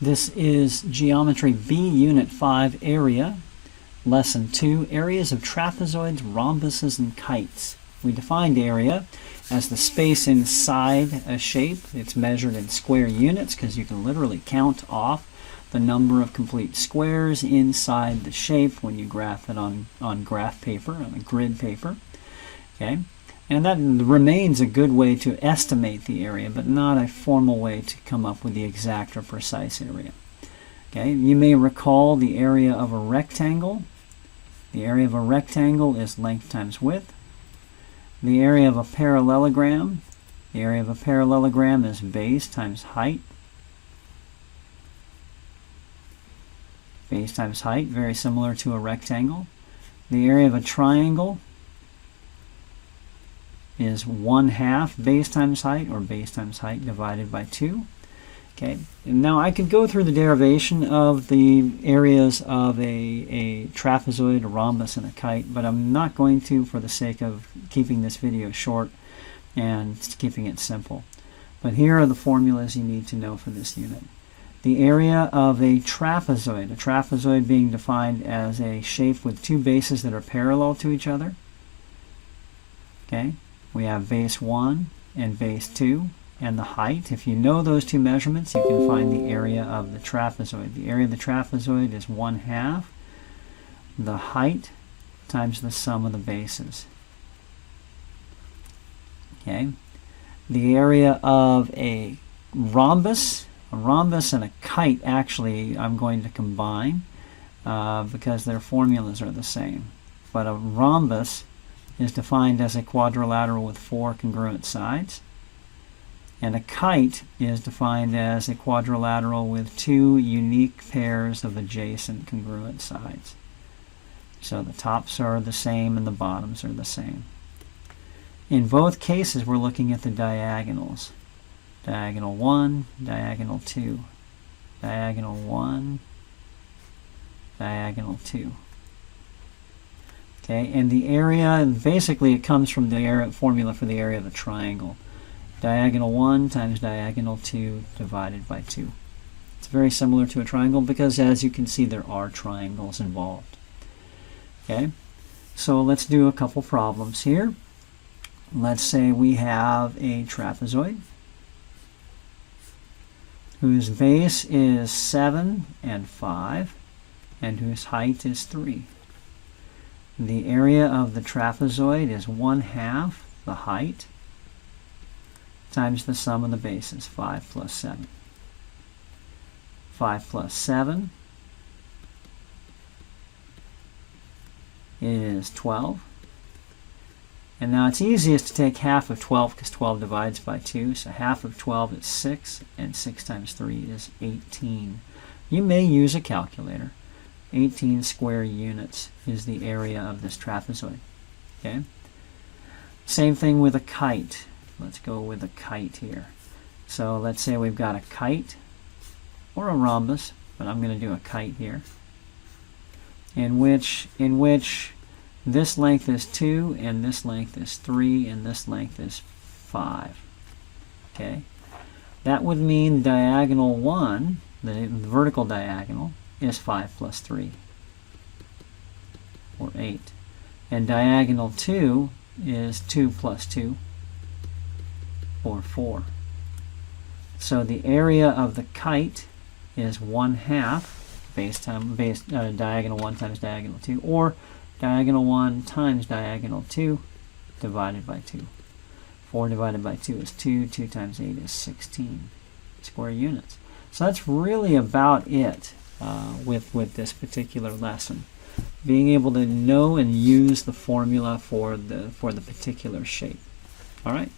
This is Geometry B, Unit 5, Area, Lesson 2, Areas of Trapezoids, Rhombuses, and Kites. We defined area as the space inside a shape. It's measured in square units because you can literally count off the number of complete squares inside the shape when you graph it on graph paper, on a grid paper. Okay? And that remains a good way to estimate the area, but not a formal way to come up with the exact or precise area. Okay, you may recall the area of a rectangle. The area of a rectangle is length times width. The area of a parallelogram, is base times height. Base times height, very similar to a rectangle. The area of a triangle is 1/2 base times height, or base times height divided by 2. Okay, and now I could go through the derivation of the areas of a trapezoid, a rhombus, and a kite, but I'm not going to for the sake of keeping this video short and keeping it simple. But here are the formulas you need to know for this unit. The area of a trapezoid being defined as a shape with two bases that are parallel to each other. Okay. We have base 1 and base 2, and the height. If you know those two measurements, you can find the area of the trapezoid. The area of the trapezoid is 1/2 the height times the sum of the bases. Okay. The area of a rhombus and a kite, actually, I'm going to combine because their formulas are the same. But a rhombus is defined as a quadrilateral with 4 congruent sides, and a kite is defined as a quadrilateral with 2 unique pairs of adjacent congruent sides. So the tops are the same and the bottoms are the same. In both cases, we're looking at the diagonals. Diagonal 1, diagonal 2, diagonal 1, diagonal 2. Okay, and the area, basically it comes from the area formula for the area of a triangle. Diagonal 1 times diagonal 2 divided by 2. It's very similar to a triangle because, as you can see, there are triangles involved. Okay, so let's do a couple problems here. Let's say we have a trapezoid whose base is 7 and 5 and whose height is 3. The area of the trapezoid is 1/2 the height times the sum of the bases, 5 plus 7. 5 plus 7 is 12. And now it's easiest to take half of 12 because 12 divides by 2. So half of 12 is 6, and 6 times 3 is 18. You may use a calculator. 18 square units is the area of this trapezoid. Okay. Same thing with a kite. Let's go with a kite here. So let's say we've got a kite or a rhombus, but I'm going to do a kite here, in which this length is 2, and this length is 3, and this length is 5. Okay. That would mean diagonal 1, the vertical diagonal, is 5 plus 3, or 8. And diagonal 2 is 2 plus 2, or 4. So the area of the kite is 1/2 diagonal 1 times diagonal 2, or diagonal 1 times diagonal 2 divided by 2. 4 divided by 2 is 2. 2 times 8 is 16 square units. So that's really about it with this particular lesson. Being able to know and use the formula for the particular shape. All right.